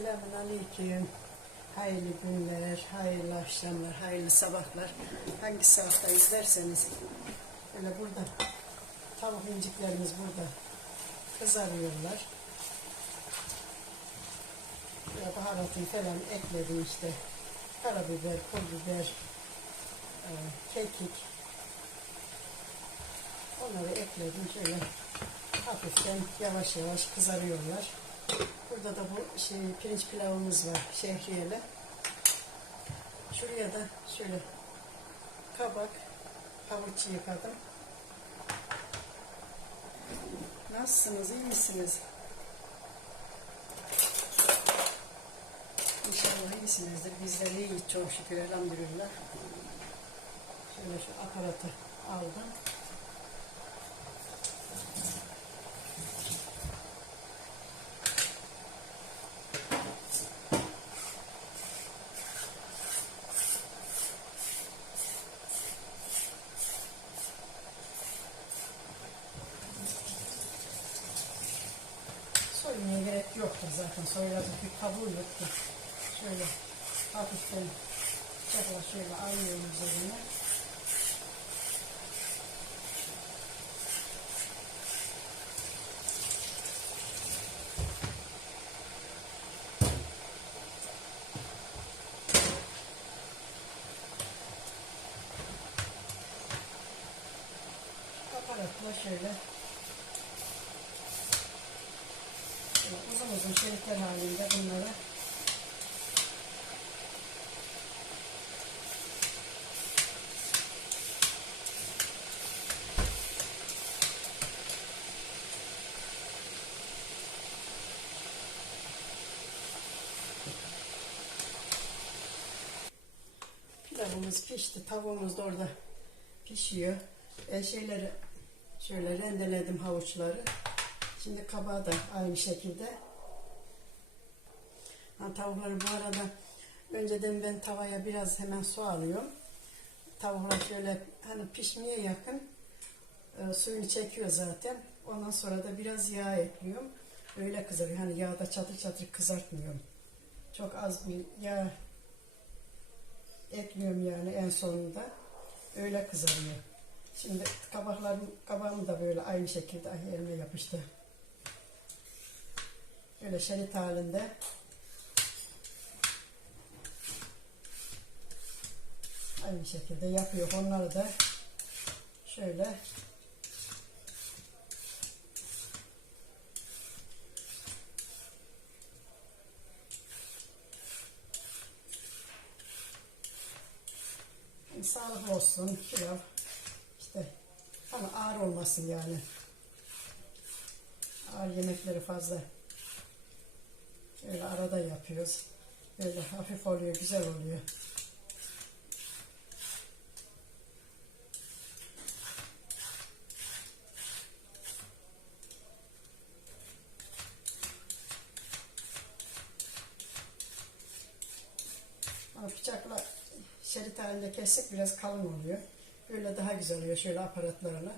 Selamun Aleyküm. Hayırlı günler, hayırlı akşamlar, hayırlı sabahlar. Hangi saatte izlerseniz. Böyle burada tavuk inciklerimiz burada kızarıyorlar. Böyle baharatını falan ekledim işte. Karabiber, pul biber, e, kekik. Onları ekledim şöyle hafiften yavaş yavaş kızarıyorlar. Burada da bu şey pirinç pilavımız var şehriyeli. Şuraya da şöyle kabak, havuç yıkadım. Nasılsınız, iyi misiniz? İnşallah iyisinizdir. Bizler iyiyiz çok şükür elhamdülillah. Şöyle şu aparatı aldım. Yoktur zaten. Soyulacak bir kabuğu yoktur. Şöyle hafiften bıçakla şöyle alıyorum üzerine. Aparatla şöyle Şöyle uzun şeritler halinde bunları Pilavımız pişti. Tavuğumuz da orada pişiyor. E şeyleri şöyle rendeledim havuçları. Şimdi kabağı da aynı şekilde. Tavukları bu arada önceden ben tavaya biraz hemen su alıyorum. Tavuklar şöyle hani pişmeye yakın e, suyunu çekiyor zaten. Ondan sonra da biraz yağ ekliyorum. Öyle kızarıyor. Hani yağda çatır çatır kızartmıyorum. Çok az bir yağ ekliyorum yani en sonunda. Öyle kızarıyor. Şimdi kabaklarım, kabağım da böyle aynı şekilde elime yapıştı. Böyle şerit halinde. Aynı şekilde yapıyor. Onları da şöyle sağlık olsun pilav işte ama ağır olmasın yani ağır yemekleri fazla Böyle arada yapıyoruz. Böyle hafif oluyor, güzel oluyor. Ama bıçakla şerit halinde kessek biraz kalın oluyor. Böyle daha güzel oluyor şöyle aparatlarına.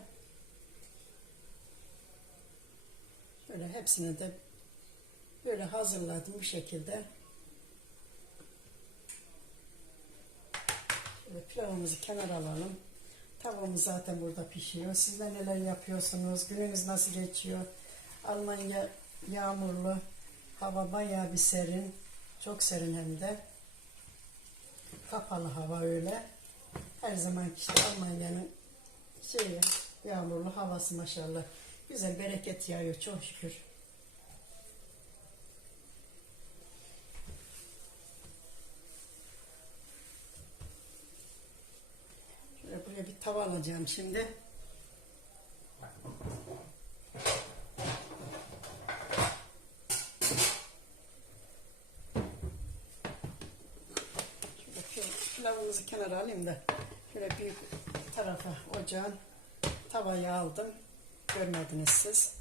Şöyle hepsini de Böyle hazırladım bu şekilde. Şöyle pilavımızı kenara alalım. Tavuğumuz zaten burada pişiyor. Sizler neler yapıyorsunuz? Gününüz nasıl geçiyor? Almanya yağmurlu. Hava bayağı bir serin. Çok serin hem de. Kapalı hava öyle. Her zaman işte Almanya'nın şeyi yağmurlu havası maşallah. Güzel bereket yağıyor çok şükür. Buraya bir tava alacağım şimdi. Şöyle pilavımızı kenara alayım da şöyle büyük tarafa ocağın tavayı aldım. Görmediniz siz.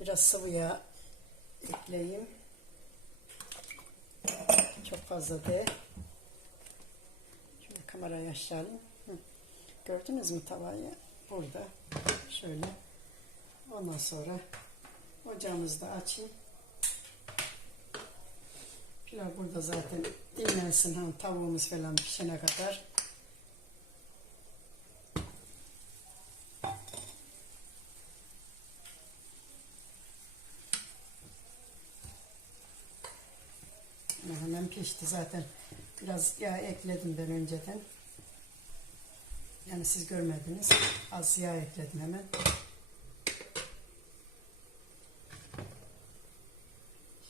Biraz sıvı yağ ekleyeyim. Çok fazla değil. Kamerayı aşağı Gördünüz mü tavayı? Burada. Şöyle. Ondan sonra ocağımızı da açayım. Pilav burada zaten dinlensin ha, tavuğumuz falan pişene kadar. Hemen pişti zaten. Biraz yağ ekledim ben önceden. Yani siz görmediniz. Az yağ ekledim hemen.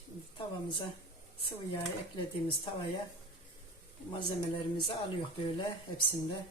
Şimdi tavamıza sıvı yağ eklediğimiz tavaya malzemelerimizi alıyor böyle hepsinde.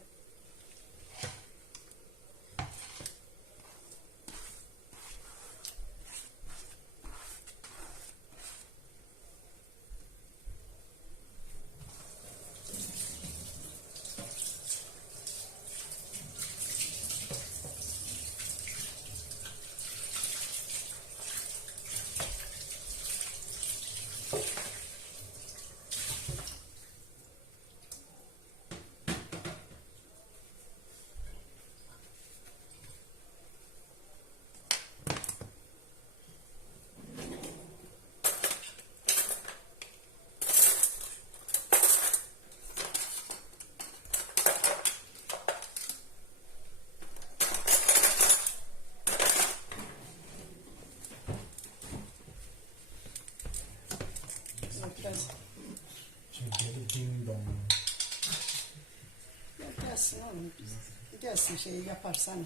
Şeyi yaparsan.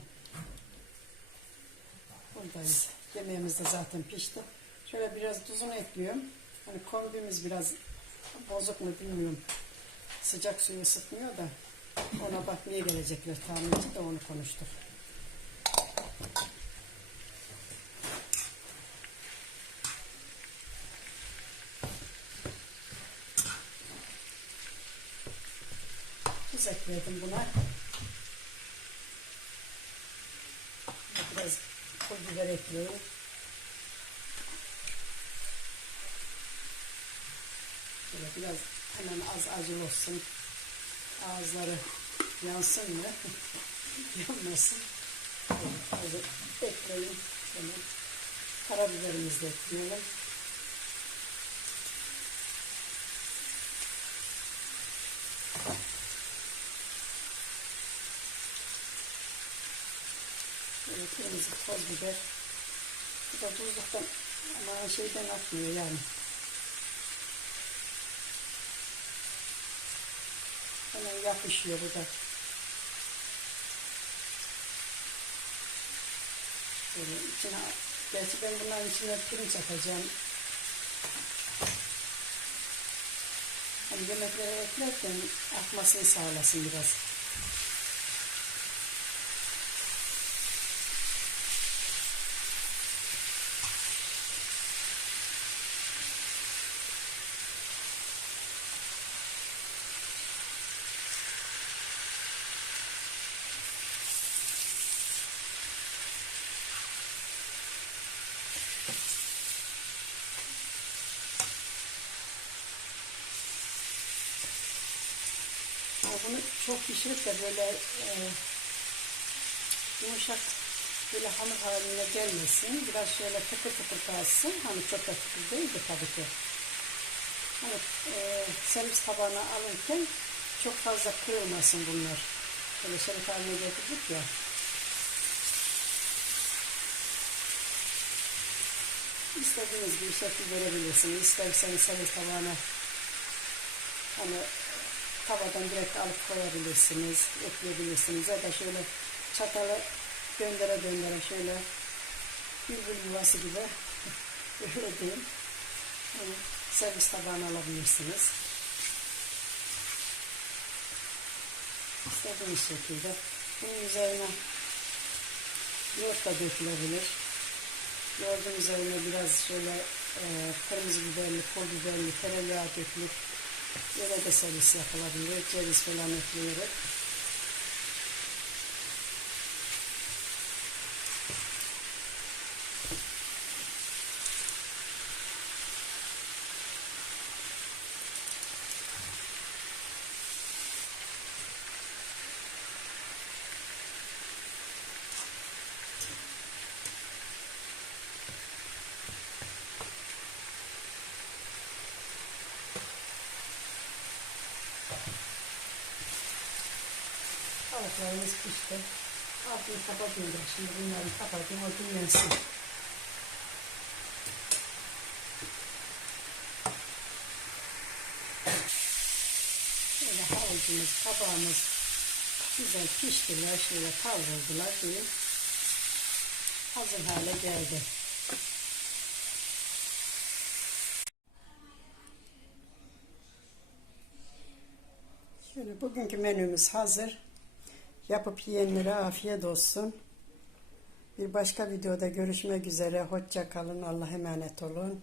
Buradayız. Yemeğimiz de zaten pişti. Şöyle biraz tuzunu ekliyorum. Hani kombimiz biraz bozuk mu bilmiyorum. Sıcak suyu ısıtmıyor da ona bakmaya gelecekler tamirci de onu konuştuk. Tuz ekledim buna. Biraz pul biber ekliyorum. Şöyle biraz hemen az acı olsun. Ağızları yansın mı? Yanmasın. Şöyle ekleyin. Hemen karabiberimizi de ekleyelim. Böyle kırmızı toz biber. Bu da tuzluktan ama şeyden atmıyor yani. Hemen yapışıyor bu da. Böyle içine, gerçi ben bunların içine pirinç atacağım. Hani yemeklere eklerken akmasını sağlasın biraz. Ama bunu çok pişirip de böyle e, yumuşak böyle hamur haline gelmesin. Biraz şöyle tıkır tıkır kalsın. Hani çok da tıkır değil de tabii ki. Hani e, servis tabağına alırken çok fazla kırılmasın bunlar. Böyle şerit haline getirdik ya. İstediğiniz gibi şekil verebilirsiniz. İsterseniz servis tabağına hani tavadan direkt alıp koyabilirsiniz, ekleyebilirsiniz ya da şöyle çatalı döndere döndere şöyle bülbül yuvası gibi öyle diyeyim. Yani servis tabağına alabilirsiniz. İstediğiniz şekilde. Bunun üzerine yoğurt da dökülebilir. Yoğurdun üzerine biraz şöyle e, kırmızı biberli, pul biberli, tereyağı dökülüp Böyle de servis yapılabilir. Ceviz falan ekleyerek. Kabaklarımız pişti. Altını kapatayım da şimdi bunları kapatayım o dinlensin. Şöyle havucumuz, kabağımız güzel piştiler, şöyle kavruldular diye hazır hale geldi. Şöyle bugünkü menümüz hazır. Yapıp yiyenlere afiyet olsun. Bir başka videoda görüşmek üzere. Hoşça kalın. Allah'a emanet olun.